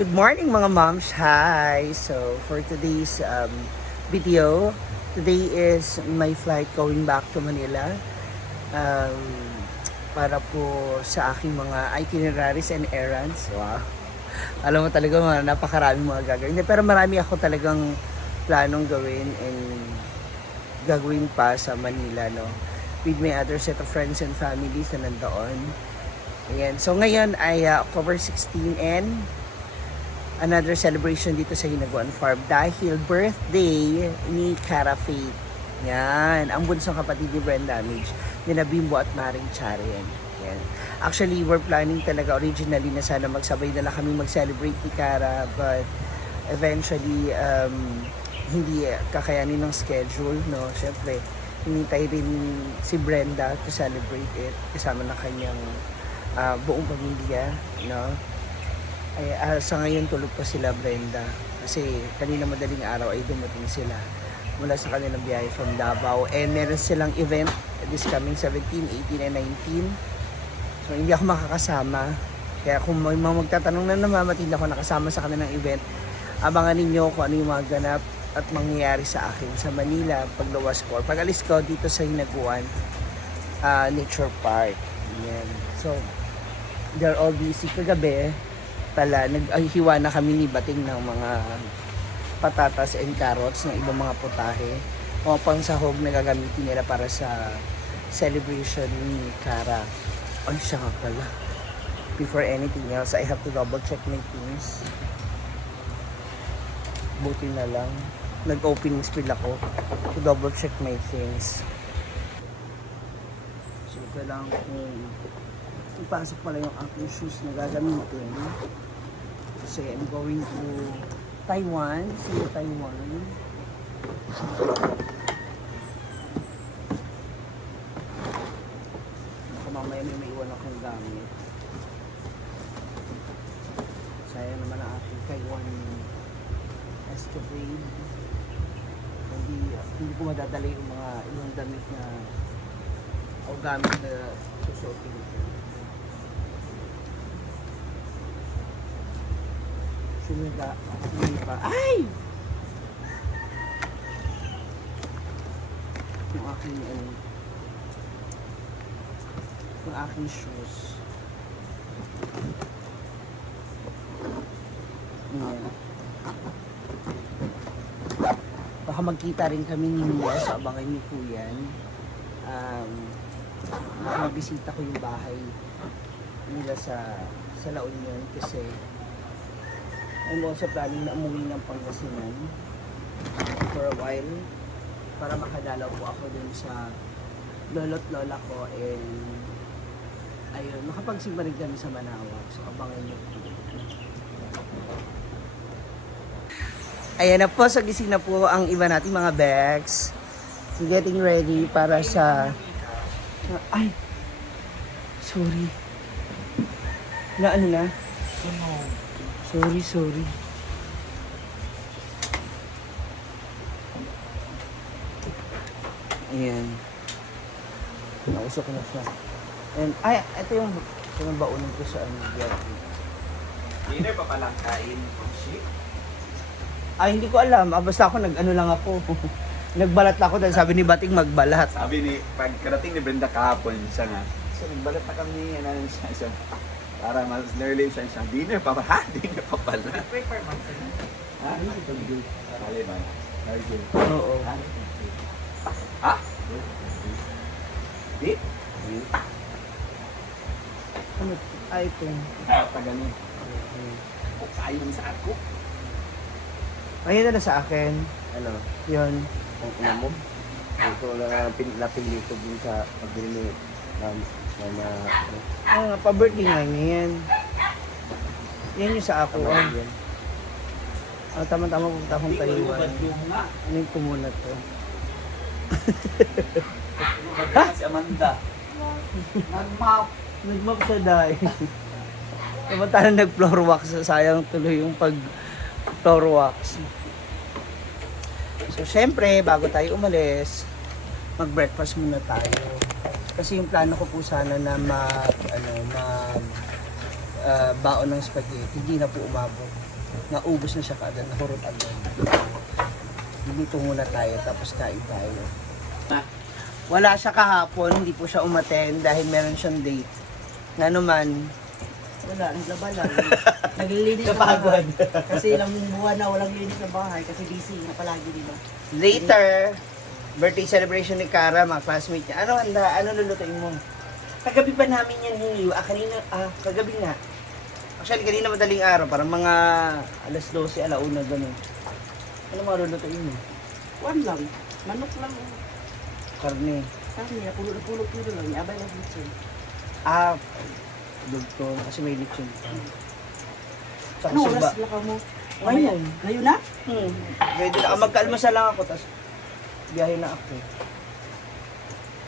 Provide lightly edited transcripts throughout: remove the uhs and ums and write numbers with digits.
Good morning mga moms. Hi! So for today's video, today is my flight going back to Manila um, para po sa aking mga itineraries and errands. Wow! Alam mo talaga napakaraming mga gagawin. Pero marami ako talagang planong gawin and gagawin pa sa Manila, no? With my other set of friends and families na nandoon. Ayan. So ngayon ay October 16 and another celebration dito sa Hinaguan Farm dahil birthday ni Cara Faith. Yan, ang bunsong kapatid ni Brenda Midge, ni Bimbo at Maring Charen. Yan. Actually, we're planning talaga originally na sana magsabay na lang kami mag-celebrate ni Cara, but eventually hindi kakayanin ng schedule, no? Syempre, hinintay rin si Brenda to celebrate it kasama ng kanyang buong pamilya, no? Ay, sa ngayon tulog pa sila Brenda kasi kanina madaling araw ay dumating sila mula sa kanilang biyahe from Davao and meron silang event this coming 17, 18, and 19. So hindi ako makakasama, kaya kung may mga magtatanong na naman hindi ako nakasama sa kanilang event, abangan ninyo kung ano yung mga ganap at mangyayari sa akin sa Manila pagluwas ko or pag alis ko dito sa Hinaguan Nature Park. Yan. So they're all busy. Kagabi pala, naghiwa na kami ni Bating ng mga patatas and carrots ng ibang mga putahe. Mga pang sahog na gagamitin nila para sa celebration ni Cara. Ay, siya nga pala. Before anything else, I have to double check my things. Buti na lang. Nag-opening spill ako to double check my things. So, kailangan kong ipasok pala yung aking shoes na gagamitin kasi I'm going to Taiwan, see Taiwan. Baka mamaya may maiwan akong gamit. Sayang naman ang aking Taiwan escapade. Hindi ko madadala yung mga ibang damit na o gamit na susuotin ko. Sumiga pa. Ay! Yung aking shoes. Ayan. Baka magkita rin kami ni Mia, so abangan niyo po yan. Mabisita ko yung bahay nila sa La Union kasi I'm also planning na umuwi ng Pangasinan for a while para makadalaw po ako dun sa lolo't lola ko and ayun, makapagsimba rin kami sa Manaoag. So abangan niyo po. Ayan na po, so gising na po ang iba nating mga bags. Getting ready para sa ay sorry na ano na sorry ayan, nausok na siya and ay ito yung baunin ko sa ano dinner pa palang kain from ship. Ay hindi ko alam, basta ako nag-ano lang ako nagbalat ako dahil sabi ni Bating magbalat. Sabi ni, pagkarating ni Brenda kahapon, siya nga, so nagbalat na kami, siya, para mas early siya, dinner pa ba? Ha? Dinner pa pala. Prepare mo sila. Ha? Kali ba? Very good. Oo. Ha? Di? Ano? Ay ito. Taganin. Kain sa ako. Ayun na sa akin. Ano, Yun. ang ina mo? Ito lang napili ko din sa pagbili na Pa-birthday nga niya yan. Yan yung sa ako. yan. Tama-tama pupunta akong Taiwan. Ano ko muna to? Si Amanda. Nag-map. Nag-map siya dahil. Samantalang nag-floor wax. Sayang tuloy yung pag-floor wax. So, syempre, bago tayo umalis, mag-breakfast muna tayo. Kasi yung plano ko po sana na baon ng spaghetti, hindi na po umabot. Naubos na siya kaagad, nahurot agad. Dito muna tayo, tapos kain tayo. Wala siya kahapon, hindi po siya umattend dahil meron siyang date. Nga naman, Wala, naglaba lang. Naglilinis sa kapagod. bahay. Kasi ilang buwan na walang linis sa bahay kasi busy na palagi, di ba? Later, birthday celebration ni Cara, mga classmate niya. Ano handa? Ano lulutuin mo? Kagabi pa namin yan hiniwa. Kagabi nga. Actually, kanina madaling araw, parang mga alas 12, alauna, gano'n. Ano mga lulutuin mo? One lang. Manok lang. Karne. Sabi niya, pulo-pulo lang. Abay lang dito. Dugto, kasi may lechon. Tsaka Ano, suba. oras lang ka mo? Ngayon. Ngayon na? Pwede na. Magkalmasal lang ako, tapos biyahe na ako.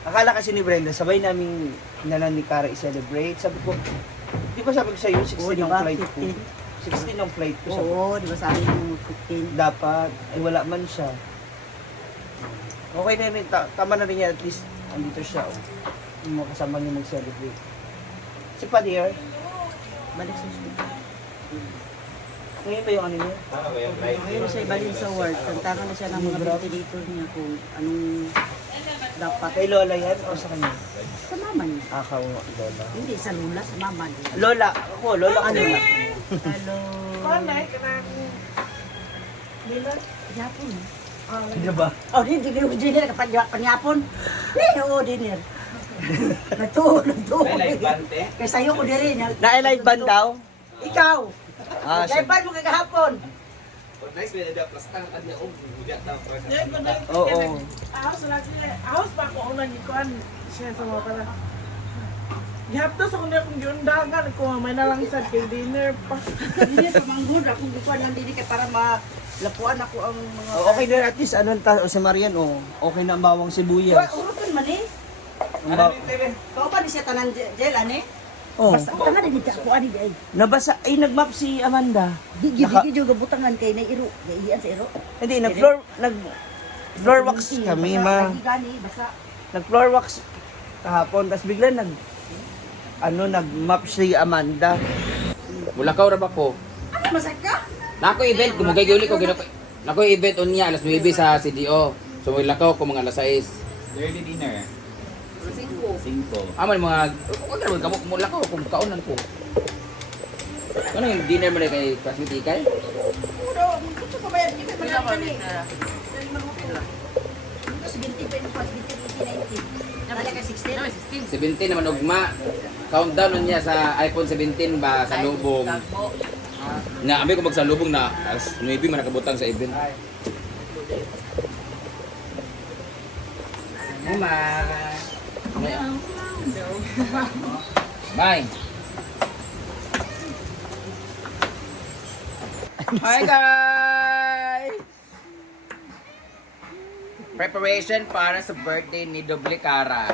Akala kasi ni Brenda, sabay namin nalang ni Cara i-celebrate. Sabi ko, di ba sabi ko sa'yo, 16 Oo, yung diba? flight ko. 16 yung flight ko. Sabi ko, Oo, di ba sabi mo 15? dapat, ay wala man siya. Okay na rin, tama na rin yan, at least andito siya. Oh. Yung mga kasama niya mag-celebrate. Si Padir, Balik sa susunod. ngayon ba yung ano niya? Ngayon siya ibalin sa work. Tantangan na siya ng mga ventilator niya kung anong dapat. Kay Lola yan o sa kanya? Sa mama niya. Akaw, Lola. Hindi, sa lula, sa mama niya. Lola, ako, Lola ko. Ano? Lola. Hello. Yapon. Ano ba? Oh, hindi ko dinner kapag panyapon. Oo, dinner. Nagtuho. Kaya sa'yo ko din. Na-live band daw? Ikaw. Ah, Live band mo kagahapon. Oo. Ahos pa ako unang ikuan siya sa mga pala. Gihapto sa kundi akong giundangan ko may nalangsad kay dinner pa. Hindi, pamanggod. Ako gukuan lang din kay para malapuan ako ang mga... Oh, okay na at least anong si Marian okay na ang bawang sibuyas. Urutan man eh. Ang ba- Kau pa ni siya tanan gel, ane? oh, Basta ang tangan din ako ani day. nabasa ay nagmap si Amanda. Digi Naka- digi juga butangan kay na iro. Gaiyan sa iro. Hindi nag-floor wax kami ma. Gani basta. Nag-floor wax kahapon tapos bigla nag-map si Amanda. Mulakaw ra ba ko? Ano masaka? Nako event kumugay gyuli ko nako event unya alas 9 sa CDO. So mulakaw ko mga alas 6. Early dinner. 5. Aman mga wag na kamo mulakaw kung kaunan ko. Ano yung dinner mo na kay Classmate Ikay? Puro, gusto ko bayad kita man ni. Tapos 20 pa yung pas 20 Nala ka 16. 17 naman ugma. Countdown nun niya sa iPhone 17 ba sa lubong. Na ambi ko magsalubong na alas 9 man nakabutang sa event. Mama. Bye. Hi guys! Preparation para sa birthday ni Doble Cara.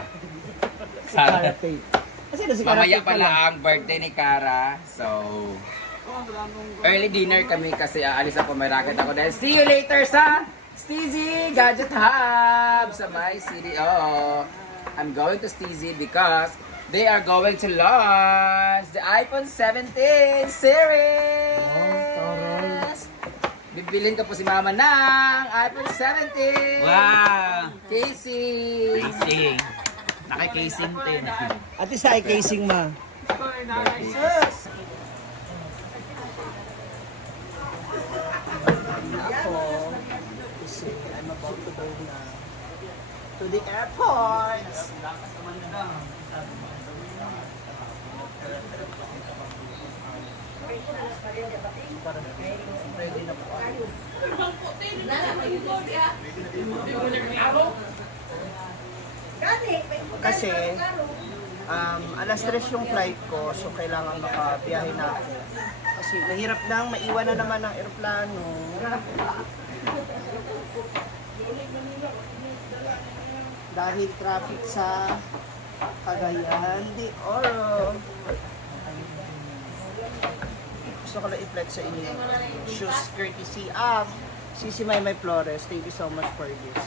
Karate. Kasi na si Mamaya Karate pala ang birthday ni Cara. So, early dinner kami kasi aalis ako. May racket ako dahil see you later sa Steezy Gadget Hub sa my CDO. I'm going to Steezy because they are going to launch the iPhone 17 series. Bibilin ko po si Mama ng iPhone 17. Wow! Casey. Casing. Naka-casing din. At least ay casing ma. Ako, kasi I'm about to go na to the airport. Ready na po ako. Kasi alas 3 yung flight ko, so kailangan makabiyahe na ako. Kasi mahirap lang, maiwan na naman ang eroplano. Dahil traffic sa Cagayan de Oro. Gusto ko lang i-flex sa inyo. Shoes courtesy of Sisi Maymay Flores. Thank you so much for this.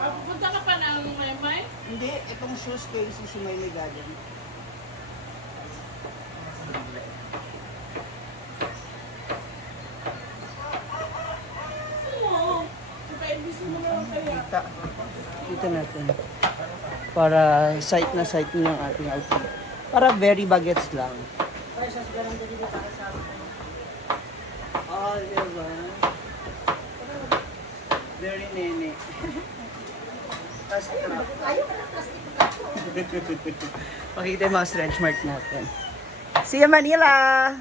Pupunta ka pa ng Maymay? Hindi, itong shoes kay Sisi Maymay galing. Pakita natin. Para sight na sight niyo ang ating outfit. Para very bagets lang. Oh, diba? Very nene. Pakita yung mga stretch mark natin. See you Manila!